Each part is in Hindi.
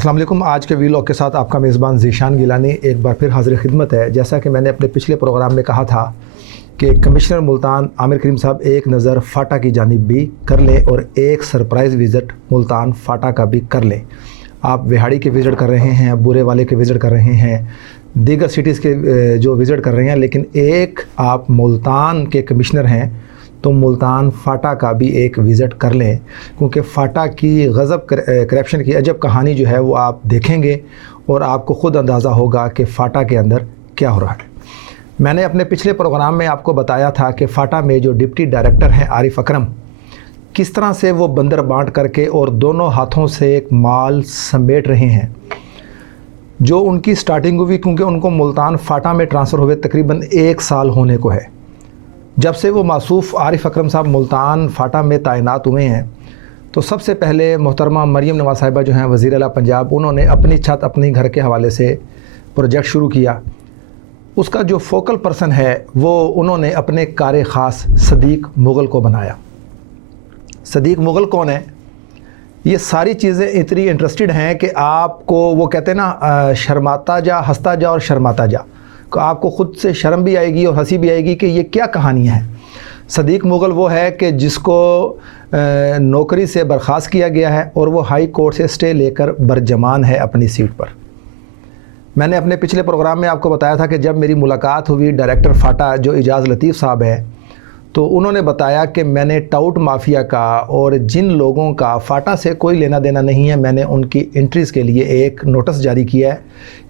अस्सलाम वालेकुम। आज के वीलॉग के साथ आपका मेज़बान ज़ीशान गिलानी एक बार फिर हाज़िर खिदमत है। जैसा कि मैंने अपने पिछले प्रोग्राम में कहा था कि कमिश्नर मुल्तान आमिर करीम साहब एक नज़र फ़ाटा की जानिब भी कर लें और एक सरप्राइज़ विज़िट मुल्तान फ़ाटा का भी कर लें। आप विहाड़ी के विज़िट कर रहे हैं, बुरे वाले के विज़िट कर रहे हैं, दीगर सिटीज़ के जो विज़िट कर रहे हैं, लेकिन एक आप मुल्तान के कमिश्नर हैं तो मुल्तान फ़ाटा का भी एक विज़िट कर लें, क्योंकि फ़ाटा की गज़ब करप्शन की अजब कहानी जो है वो आप देखेंगे और आपको ख़ुद अंदाज़ा होगा कि फ़ाटा के अंदर क्या हो रहा है। मैंने अपने पिछले प्रोग्राम में आपको बताया था कि फ़ाटा में जो डिप्टी डायरेक्टर हैं आरिफ अकरम, किस तरह से वो बंदर बांट करके और दोनों हाथों से एक माल समेट रहे हैं। जो उनकी स्टार्टिंग हुई, क्योंकि उनको मुल्तान फ़ाटा में ट्रांसफ़र हुए तकरीबन 1 साल होने को है। जब से वो मासूफ आरिफ अकरम साहब मुल्तान फ़ाटा में तैनात हुए हैं तो सबसे पहले मोहतरमा मरियम नवाज़ साहिबा जो हैं वज़ीर आला पंजाब, उन्होंने अपनी छत अपनी घर के हवाले से प्रोजेक्ट शुरू किया। उसका जो फोकल पर्सन है वो उन्होंने अपने कार ख़ास सदीक मुग़ल को बनाया। सदीक मुग़ल कौन है? ये सारी चीज़ें इतनी इंटरेस्टेड हैं कि आपको वो कहते हैं ना, शर्माता जा, हंसता जा और शर्माता जा, आपको ख़ुद से शर्म भी आएगी और हंसी भी आएगी कि ये क्या कहानियाँ हैं। सदीक मुग़ल वो है कि जिसको नौकरी से बर्खास्त किया गया है और वो हाई कोर्ट से स्टे लेकर बरजमान है अपनी सीट पर। मैंने अपने पिछले प्रोग्राम में आपको बताया था कि जब मेरी मुलाकात हुई डायरेक्टर फ़ाटा जो इजाज़ लतीफ़ साहब हैं, तो उन्होंने बताया कि मैंने टाउट माफिया का और जिन लोगों का फ़ाटा से कोई लेना देना नहीं है, मैंने उनकी एंट्रीज़ के लिए एक नोटिस जारी किया है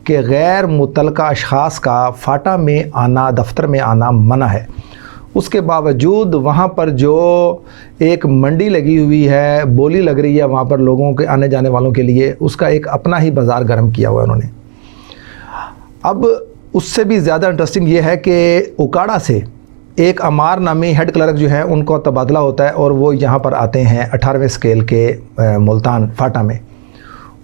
कि गैर मुतल्लका अशख़ास का फ़ाटा में आना, दफ्तर में आना मना है। उसके बावजूद वहाँ पर जो एक मंडी लगी हुई है, बोली लग रही है वहाँ पर लोगों के आने जाने वालों के लिए, उसका एक अपना ही बाज़ार गर्म किया हुआ है उन्होंने। अब उससे भी ज़्यादा इंटरेस्टिंग ये है कि उकाड़ा से एक अमार नामी हेड क्लर्क जो है उनको तबादला होता है और वो यहाँ पर आते हैं 18वें स्केल के मुल्तान फ़ाटा में।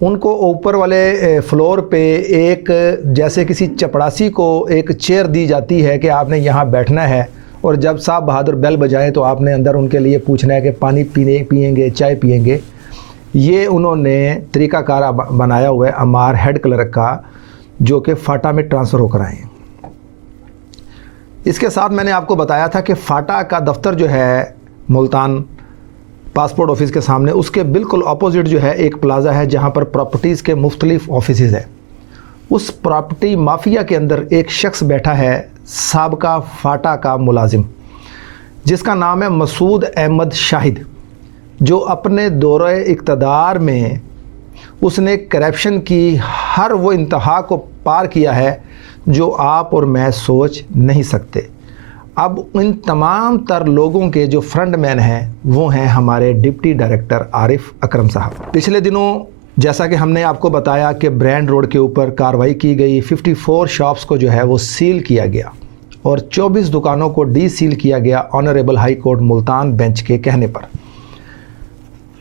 उनको ऊपर वाले फ्लोर पे एक जैसे किसी चपड़ासी को एक चेयर दी जाती है कि आपने यहाँ बैठना है, और जब साहब बहादुर बेल बजाएं तो आपने अंदर उनके लिए पूछना है कि पानी पिएंगे, चाय पिएंगे। ये उन्होंने तरीक़ाकार बनाया हुआ है अमार हेड क्लर्क का, जो कि फ़ाटा में ट्रांसफ़र होकर आए हैं। इसके साथ मैंने आपको बताया था कि फ़ाटा का दफ्तर जो है मुल्तान पासपोर्ट ऑफिस के सामने, उसके बिल्कुल अपोजिट जो है एक प्लाज़ा है जहां पर प्रॉपर्टीज़ के मुख्तलिफ ऑफिसेज़ हैं। उस प्रॉपर्टी माफिया के अंदर एक शख्स बैठा है, साबका फ़ाटा का मुलाजिम, जिसका नाम है मसूद अहमद शाहिद, जो अपने दौरे इक़्तिदार में उसने करप्शन की हर वो इंतहा को पार किया है जो आप और मैं सोच नहीं सकते। अब इन तमाम तर लोगों के जो फ्रंट मैन हैं वो हैं हमारे डिप्टी डायरेक्टर आरिफ अकरम साहब। पिछले दिनों जैसा कि हमने आपको बताया कि ब्रांड रोड के ऊपर कार्रवाई की गई, 54 शॉप्स को जो है वो सील किया गया और 24 दुकानों को डी सील किया गया honourable high court Multan bench के कहने पर।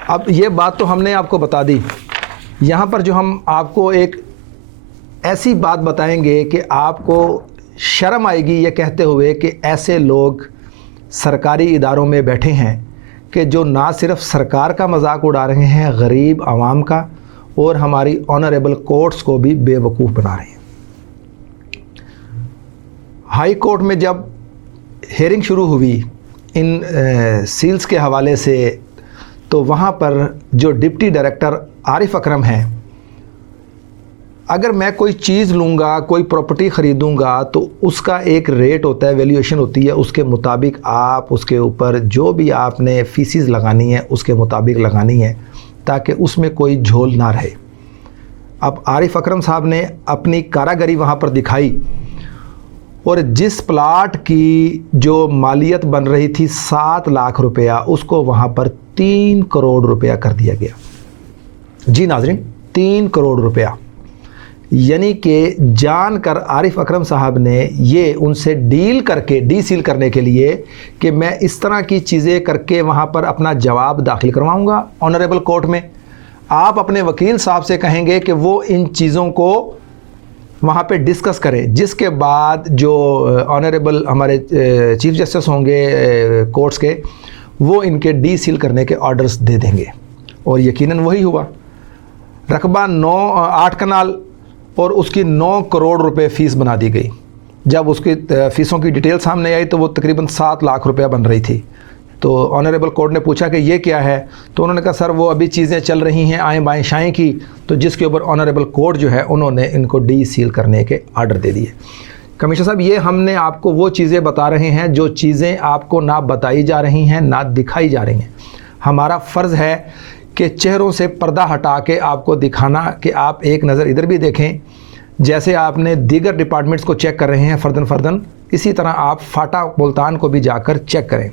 अब ये बात तो हमने आपको बता दी। यहाँ पर जो हम आपको एक ऐसी बात बताएंगे कि आपको शर्म आएगी ये कहते हुए कि ऐसे लोग सरकारी इदारों में बैठे हैं कि जो ना सिर्फ सरकार का मजाक उड़ा रहे हैं, गरीब आवाम का और हमारी ऑनरेबल कोर्ट्स को भी बेवकूफ़ बना रहे हैं। हाई कोर्ट में जब हेयरिंग शुरू हुई इन सील्स के हवाले से, तो वहाँ पर जो डिप्टी डायरेक्टर आरिफ अकरम हैं, अगर मैं कोई चीज़ लूँगा, कोई प्रॉपर्टी ख़रीदूँगा तो उसका एक रेट होता है, वैल्यूएशन होती है, उसके मुताबिक आप उसके ऊपर जो भी आपने फ़ीसिस लगानी है उसके मुताबिक लगानी है ताकि उसमें कोई झोल ना रहे। अब आरिफ अकरम साहब ने अपनी कारागरी वहाँ पर दिखाई और जिस प्लाट की जो मालियत बन रही थी 7 लाख रुपया, उसको वहाँ पर 3 करोड़ रुपया कर दिया गया। जी नाज़रीन, 3 करोड़ रुपया, यानी कि जानकर आरिफ अकरम साहब ने ये उनसे डील करके डी सील करने के लिए कि मैं इस तरह की चीज़ें करके वहाँ पर अपना जवाब दाखिल करवाऊँगा ऑनरेबल कोर्ट में। आप अपने वकील साहब से कहेंगे कि वो इन चीज़ों को वहाँ पे डिस्कस करें, जिसके बाद जो ऑनरेबल हमारे चीफ जस्टिस होंगे कोर्ट्स के, वो इनके डी सील करने के ऑर्डर्स दे देंगे। और यकीनन वही हुआ। रकबा 8 कनाल और उसकी 9 करोड़ रुपए फ़ीस बना दी गई। जब उसकी फ़ीसों की डिटेल सामने आई तो वो तकरीबन 7 लाख रुपया बन रही थी। तो ऑनरेबल कोर्ट ने पूछा कि ये क्या है, तो उन्होंने कहा सर वो अभी चीज़ें चल रही हैं आएँ बाएँ शाएँ की, तो जिसके ऊपर ऑनरेबल कोर्ट जो है उन्होंने इनको डी सील करने के आर्डर दे दिए। कमिश्नर साहब, ये हमने आपको वो चीज़ें बता रहे हैं जो चीज़ें आपको ना बताई जा रही हैं ना दिखाई जा रही हैं। हमारा फ़र्ज़ है कि चेहरों से पर्दा हटा के आपको दिखाना कि आप एक नज़र इधर भी देखें, जैसे आपने दीगर डिपार्टमेंट्स को चेक कर रहे हैं फ़र्दन फ़र्दन, इसी तरह आप फाटा मुल्तान को भी जाकर चेक करें।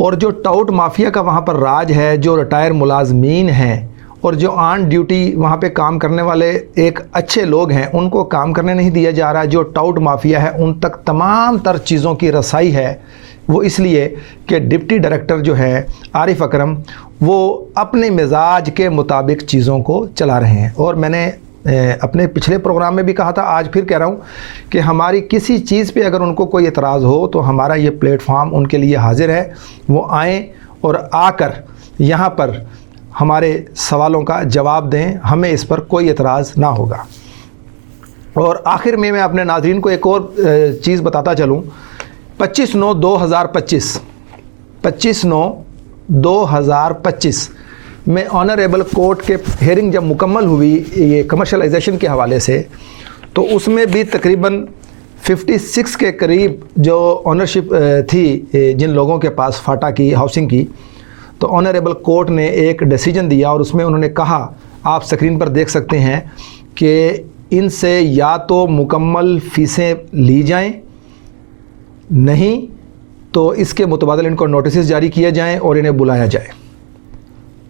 और जो टाउट माफिया का वहाँ पर राज है, जो रिटायर मुलाजमीन हैं और जो ऑन ड्यूटी वहाँ पे काम करने वाले एक अच्छे लोग हैं, उनको काम करने नहीं दिया जा रहा। जो टाउट माफिया है उन तक तमाम तर चीज़ों की रसाई है, वो इसलिए कि डिप्टी डायरेक्टर जो है आरिफ अकरम, वो अपने मिजाज के मुताबिक चीज़ों को चला रहे हैं। और मैंने अपने पिछले प्रोग्राम में भी कहा था, आज फिर कह रहा हूँ कि हमारी किसी चीज़ पे अगर उनको कोई एतराज़ हो तो हमारा ये प्लेटफॉर्म उनके लिए हाजिर है। वो आएँ और आकर यहाँ पर हमारे सवालों का जवाब दें, हमें इस पर कोई एतराज़ ना होगा। और आखिर में मैं अपने नाज़रीन को एक और चीज़ बताता चलूँ। 25/9/2025 में ऑनरेबल कोर्ट के हेयरिंग जब मुकम्मल हुई ये कमर्शलाइजेशन के हवाले से, तो उसमें भी तकरीबन 56 के करीब जो ऑनरशिप थी जिन लोगों के पास फाटा की हाउसिंग की, तो ऑनरेबल कोर्ट ने एक डिसीजन दिया और उसमें उन्होंने कहा, आप स्क्रीन पर देख सकते हैं कि इनसे या तो मुकम्मल फ़ीसें ली जाएं, नहीं तो इसके मुतबादल इनको नोटिस जारी किए जाएं और इन्हें बुलाया जाए।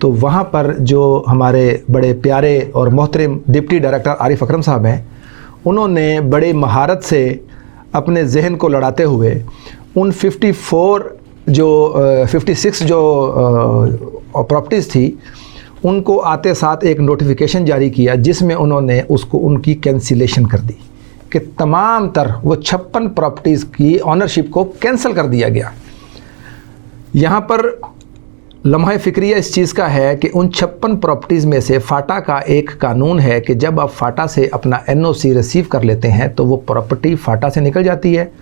तो वहाँ पर जो हमारे बड़े प्यारे और मोहतरम डिप्टी डायरेक्टर आरिफ अकरम साहब हैं, उन्होंने बड़े महारत से अपने जहन को लड़ाते हुए उन 56 जो प्रॉपर्टीज़ थी उनको आते साथ एक नोटिफिकेशन जारी किया, जिसमें उन्होंने उसको उनकी कैंसिलेशन कर दी कि तमाम तर वो 56 प्रॉपर्टीज़ की ऑनरशिप को कैंसिल कर दिया गया। यहाँ पर लम्हा फ़िक्रिया इस चीज़ का है कि उन 56 प्रॉपर्टीज़ में से फाटा का एक कानून है कि जब आप फाटा से अपना NOC रिसीव कर लेते हैं तो वो प्रॉपर्टी फाटा से निकल जाती है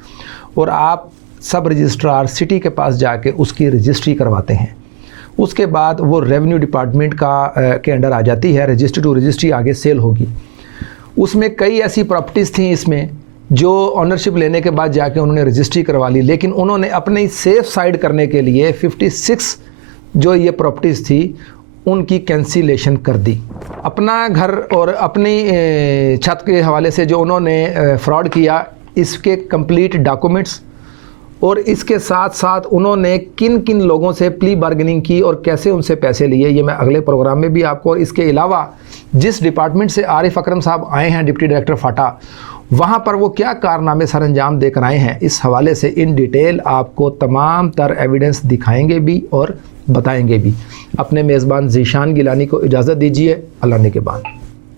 और आप सब रजिस्ट्रार सिटी के पास जाके उसकी रजिस्ट्री करवाते हैं। उसके बाद वो रेवेन्यू डिपार्टमेंट के अंडर आ जाती है, रजिस्ट्री टू रजिस्ट्री आगे सेल होगी। उसमें कई ऐसी प्रॉपर्टीज़ थी इसमें जो ऑनरशिप लेने के बाद जाके उन्होंने रजिस्ट्री करवा ली, लेकिन उन्होंने अपनी सेफ साइड करने के लिए 56 जो ये प्रॉपर्टीज़ थी उनकी कैंसिलेशन कर दी। अपना घर और अपनी छत के हवाले से जो उन्होंने फ्रॉड किया, इसके कंप्लीट डॉक्यूमेंट्स और इसके साथ साथ उन्होंने किन किन लोगों से प्ली बार्गेनिंग की और कैसे उनसे पैसे लिए, ये मैं अगले प्रोग्राम में भी आपको, और इसके अलावा जिस डिपार्टमेंट से आरिफ अकरम साहब आए हैं डिप्टी डायरेक्टर फाटा, वहाँ पर वो क्या कारनामे सर अंजाम देकर आए हैं, इस हवाले से इन डिटेल आपको तमाम तर एविडेंस दिखाएंगे भी और बताएंगे भी। अपने मेज़बान ज़ीशान गिलानी को इजाज़त दीजिए। अल्लाह ने के बाद।